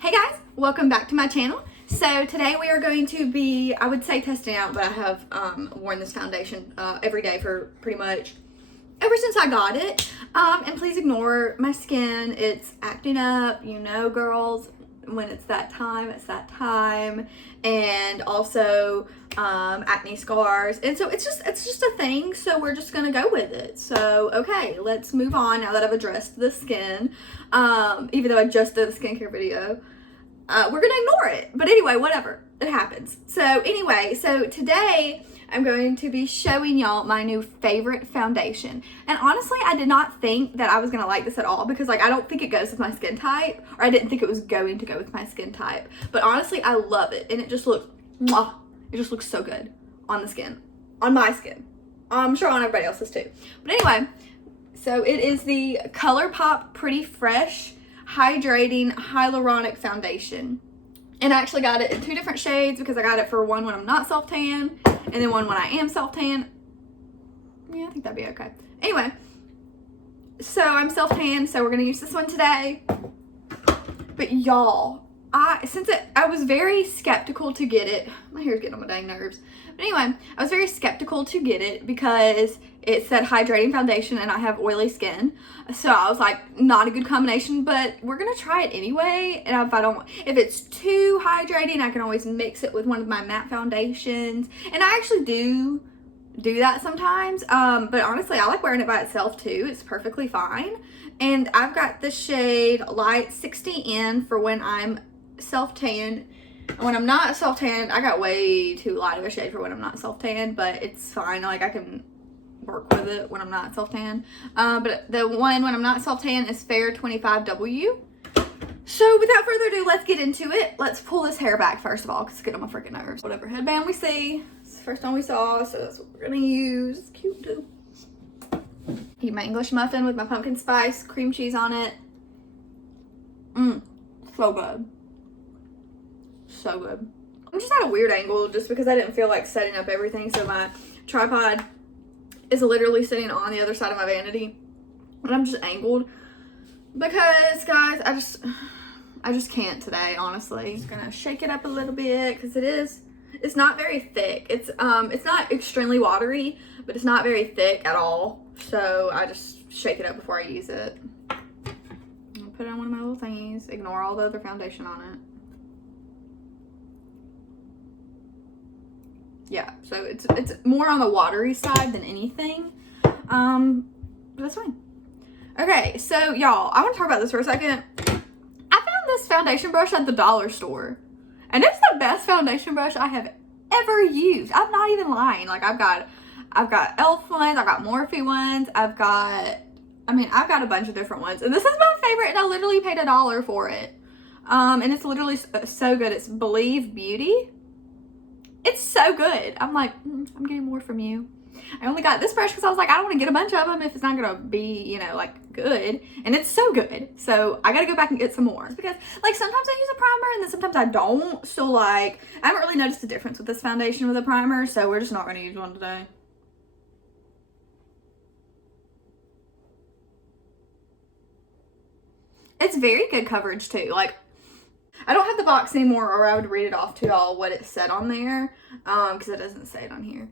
Hey guys, welcome back to my channel. So today we are going to be, I would say testing out, but I have worn this foundation every day for pretty much ever since I got it. And please ignore my skin. It's acting up, you know, girls. When it's that time, it's that time. And also acne scars. And so it's just a thing. So we're just gonna go with it. So okay, let's move on now that I've addressed the skin. Even though I just did a skincare video. We're gonna ignore it. But anyway, whatever. It happens. So anyway, so today I'm going to be showing y'all my new favorite foundation. And honestly, I did not think that I was gonna like this at all because like I don't think it goes with my skin type, or I didn't think it was going to go with my skin type. But honestly, I love it, and it just looks, mwah, it just looks so good on the skin, on my skin. I'm sure on everybody else's too. But anyway, so it is the Colourpop Pretty Fresh Hydrating Hyaluronic Foundation. And I actually got it in two different shades because I got it for one when I'm not self-tan and then one when I am self-tan. Yeah, I think that'd be okay. Anyway, so I'm self-tan, so we're gonna use this one today. But y'all, I was very skeptical to get it. My hair's getting on my dang nerves. But anyway, I was very skeptical to get it because it said hydrating foundation and I have oily skin. So I was like, not a good combination, but we're gonna try it anyway. And if it's too hydrating, I can always mix it with one of my matte foundations. And I actually do that sometimes. But honestly, I like wearing it by itself too. It's perfectly fine. And I've got the shade Light 60N for when I'm self-tan. When I'm not self-tan, I got way too light of a shade for when I'm not self-tan, but it's fine. Like, I can work with it when I'm not self-tan. But the one when I'm not self-tan is Fair 25W. So without further ado, let's get into it. Let's pull this hair back first of all, because it's getting on my freaking nerves. Whatever headband we see, it's the first one we saw, so that's what we're gonna use. It's cute too. Eat my English muffin with my pumpkin spice cream cheese on it. So good. So good. I'm just at a weird angle just because I didn't feel like setting up everything, so my tripod is literally sitting on the other side of my vanity, and I'm just angled because, guys, I just can't today, honestly. Just gonna shake it up a little bit because it's not very thick. It's not extremely watery, but it's not very thick at all. So I just shake it up before I use it. I'll put it on one of my little thingies. Ignore all the other foundation on it. Yeah, so it's more on the watery side than anything. But that's fine. Okay, so y'all, I want to talk about this for a second. I found this foundation brush at the dollar store, and it's the best foundation brush I have ever used. I'm not even lying. Like, I've got e.l.f. ones, I've got Morphe ones, I've got a bunch of different ones, and this is my favorite, and I literally paid $1 for it. And it's literally so good. It's Believe Beauty. It's so good. I'm like, I'm getting more from you. I only got this brush because I was like, I don't want to get a bunch of them if it's not going to be, you know, like, good. And it's so good. So I got to go back and get some more. Because, like, sometimes I use a primer and then sometimes I don't. So, like, I haven't really noticed a difference with this foundation with a primer. So we're just not going to use one today. It's very good coverage, too. Like, I don't have the box anymore, or I would read it off to y'all what it said on there, because it doesn't say it on here.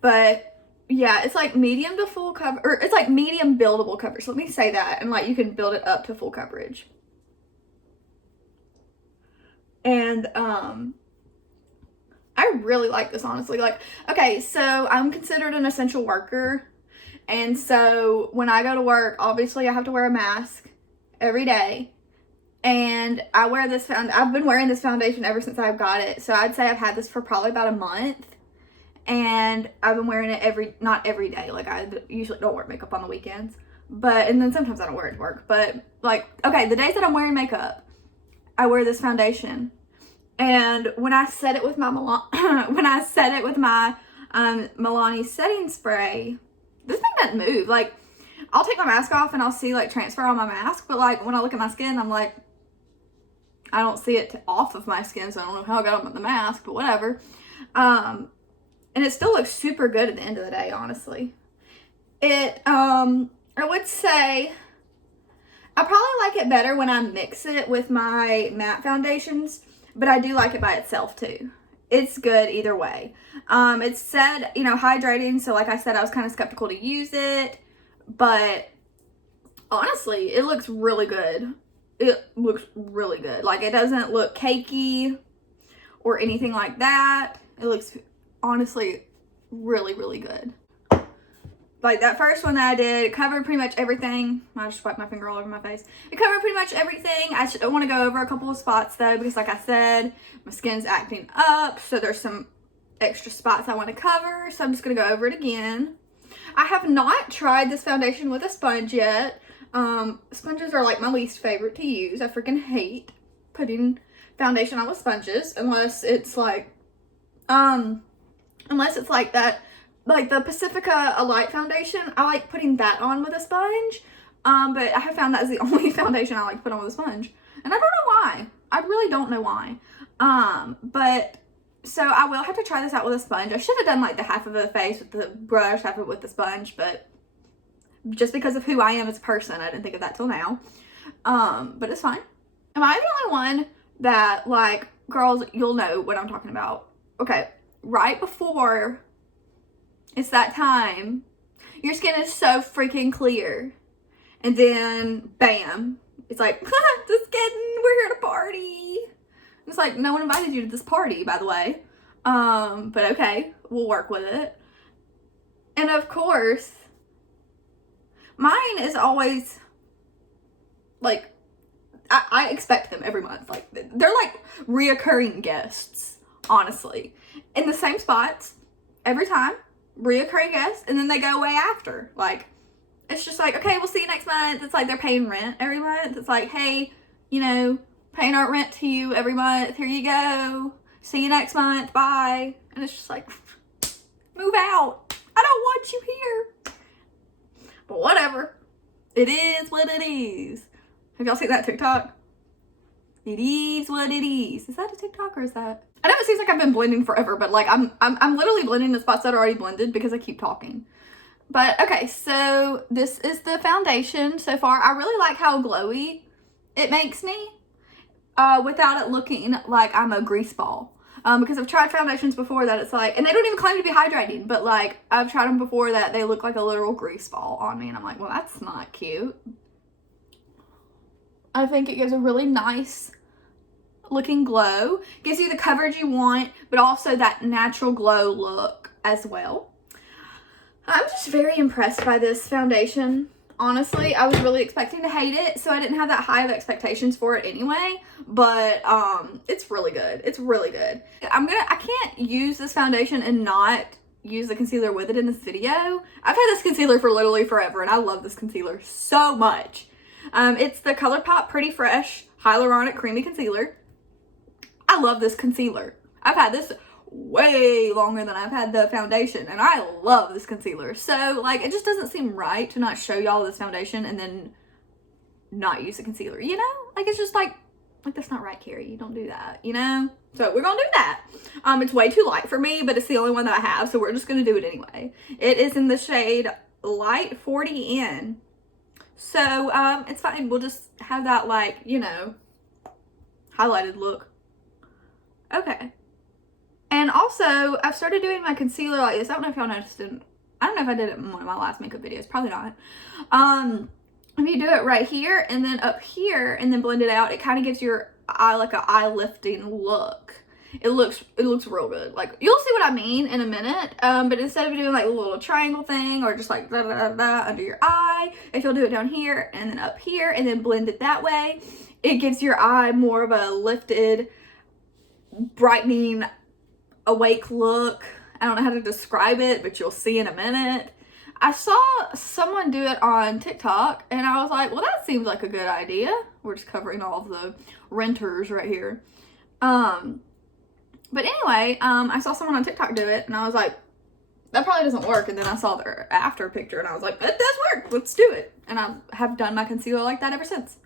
But yeah, it's like medium to full cover, or it's like medium buildable coverage. So let me say that, and like you can build it up to full coverage. And I really like this, honestly. Like, okay, so I'm considered an essential worker, and so when I go to work, obviously I have to wear a mask every day. And I've been wearing this foundation ever since I've got it. So I'd say I've had this for probably about a month. And I've been wearing it not every day. Like, I usually don't wear makeup on the weekends. And then sometimes I don't wear it to work. But, like, okay, the days that I'm wearing makeup, I wear this foundation. And when I set it with my Milani setting spray, this thing doesn't move. Like, I'll take my mask off and I'll see, like, transfer on my mask. But, like, when I look at my skin, I'm like, I don't see it off of my skin, so I don't know how I got on the mask, but whatever. And it still looks super good at the end of the day, honestly. I would say I probably like it better when I mix it with my matte foundations, but I do like it by itself too. It's good either way. It said, you know, hydrating, so like I said, I was kind of skeptical to use it, but honestly, it looks really good. It looks really good. Like, it doesn't look cakey or anything like that. It looks, honestly, really, really good. Like, that first one that I did, it covered pretty much everything. I just wiped my finger all over my face. It covered pretty much everything. I want to go over a couple of spots, though, because like I said, my skin's acting up, so there's some extra spots I want to cover, so I'm just going to go over it again. I have not tried this foundation with a sponge yet. Sponges are like my least favorite to use. I freaking hate putting foundation on with sponges unless it's like that, like the Pacifica A Light foundation. I like putting that on with a sponge, but I have found that's the only foundation I like to put on with a sponge, and I don't know why. I really don't know why. But so I will have to try this out with a sponge. I should have done like the half of the face with the brush, half of it with the sponge, but just because of who I am as a person, I didn't think of that till now. But it's fine. Am I the only one that, like, girls, you'll know what I'm talking about. Okay, right before it's that time, your skin is so freaking clear. And then, bam, it's like, just kidding, we're here to party. It's like, no one invited you to this party, by the way. But okay, we'll work with it. And of course, mine is always, like, I expect them every month. Like, they're like reoccurring guests, honestly. In the same spots, every time, reoccurring guests, and then they go away after. Like, it's just like, okay, we'll see you next month. It's like they're paying rent every month. It's like, hey, you know, paying our rent to you every month. Here you go. See you next month. Bye. And it's just like, move out. I don't want you here. But whatever. It is what it is. Have y'all seen that TikTok? It is what it is. Is that a TikTok or is that? I know it seems like I've been blending forever, but like I'm literally blending the spots that are already blended because I keep talking. But okay, so this is the foundation so far. I really like how glowy it makes me without it looking like I'm a grease ball. Because I've tried foundations before that it's like, and they don't even claim to be hydrating, but like I've tried them before that they look like a literal grease ball on me, and I'm like, well, that's not cute. I think it gives a really nice looking glow. Gives you the coverage you want, but also that natural glow look as well. I'm just very impressed by this foundation. Honestly, I was really expecting to hate it, so I didn't have that high of expectations for it anyway, but it's really good. It's really good. I can't use this foundation and not use the concealer with it in this video. I've had this concealer for literally forever, and I love this concealer so much. It's the Colourpop Pretty Fresh Hyaluronic Creamy Concealer. I love this concealer. I've had this way longer than I've had the foundation, and I love this concealer. So like, it just doesn't seem right to not show y'all this foundation and then not use the concealer, you know? Like, it's just like that's not right, Carrie. You don't do that, you know? So we're gonna do that. It's way too light for me, but it's the only one that I have, so we're just gonna do it anyway. It is in the shade Light 40N. So it's fine. We'll just have that, like, you know, highlighted look. Okay. And also, I've started doing my concealer like this. I don't know if y'all noticed it. I don't know if I did it in one of my last makeup videos. Probably not. If you do it right here and then up here and then blend it out, it kind of gives your eye like an eye lifting look. It looks real good. Like, you'll see what I mean in a minute. But instead of doing like a little triangle thing or just like da, da, da, da, under your eye, if you'll do it down here and then up here and then blend it that way, it gives your eye more of a lifted, brightening, awake look. I don't know how to describe it, but you'll see in a minute. I saw someone do it on TikTok and I was like, well, that seems like a good idea. We're just covering all of the renters right here. But anyway, I saw someone on TikTok do it and I was like, that probably doesn't work. And then I saw their after picture and I was like, it does work. Let's do it. And I have done my concealer like that ever since.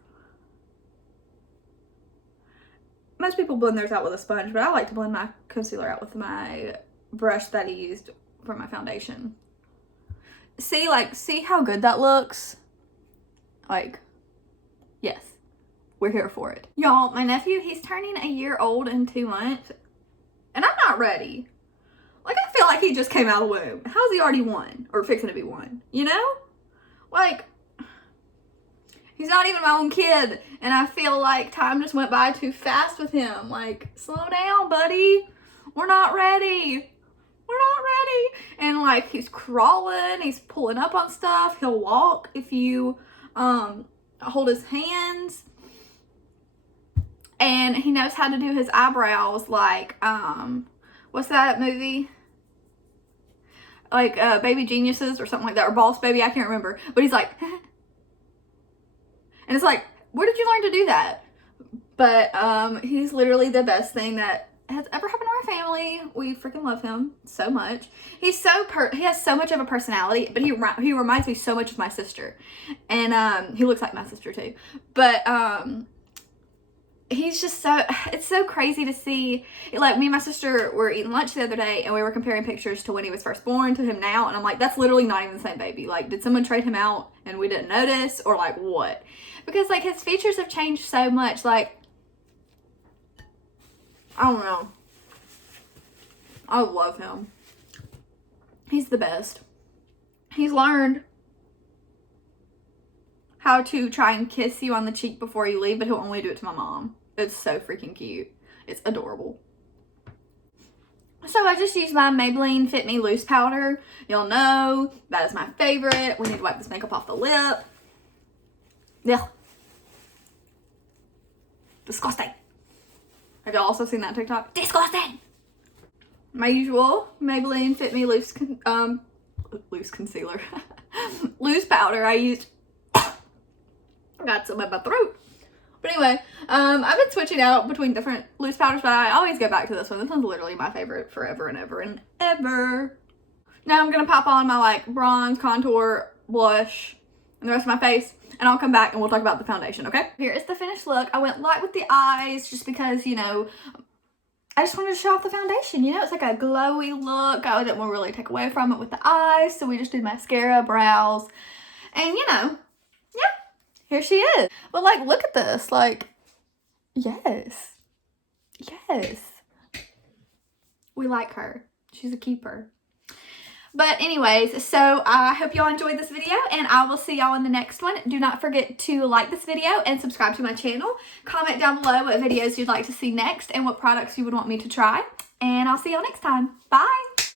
Most people blend theirs out with a sponge, but I like to blend my concealer out with my brush that I used for my foundation. See how good that looks? Like, Yes, we're here for it. Y'all, my nephew, he's turning a year old in 2 months, and I'm not ready. Like, I feel like he just came out of the womb. How's he already 1 or fixing to be 1? You know? Like, he's not even my own kid, and I feel like time just went by too fast with him. Like, slow down, buddy. We're not ready. We're not ready. And like, he's crawling, he's pulling up on stuff. He'll walk if you hold his hands. And he knows how to do his eyebrows like, what's that movie? Like Baby Geniuses or something like that, or Boss Baby, I can't remember. But he's like, and it's like, where did you learn to do that? But he's literally the best thing that has ever happened to our family. We freaking love him so much. He's he has so much of a personality, but he reminds me so much of my sister. And he looks like my sister too. But he's just it's so crazy to see. Like, me and my sister were eating lunch the other day, and we were comparing pictures to when he was first born to him now, and I'm like, that's literally not even the same baby. Like, did someone trade him out and we didn't notice, or like what? Because like, his features have changed so much. Like, I don't know. I love him. He's the best. He's learned how to try and kiss you on the cheek before you leave, but he'll only do it to my mom. It's so freaking cute. It's adorable. So I just used my Maybelline Fit Me Loose Powder. You'll know that is my favorite. We need to wipe this makeup off the lip. Yeah. Disgusting. Have y'all also seen that TikTok? Disgusting. My usual Maybelline Fit Me Loose concealer. Loose powder. I used. Got some in my throat. But anyway, I've been switching out between different loose powders, but I always go back to this one. This one's literally my favorite forever and ever and ever. Now I'm gonna pop on my like bronze, contour, blush, and the rest of my face, and I'll come back and we'll talk about the foundation, okay? Here is the finished look. I went light with the eyes just because, you know, I just wanted to show off the foundation. You know, it's like a glowy look. I didn't want to really take away from it with the eyes, so we just did mascara, brows, and you know, yeah, here she is. But like, look at this. Like, yes, yes, we like her. She's a keeper. But anyways, so I hope y'all enjoyed this video, and I will see y'all in the next one. Do not forget to like this video and subscribe to my channel. Comment down below what videos you'd like to see next and what products you would want me to try. And I'll see y'all next time. Bye!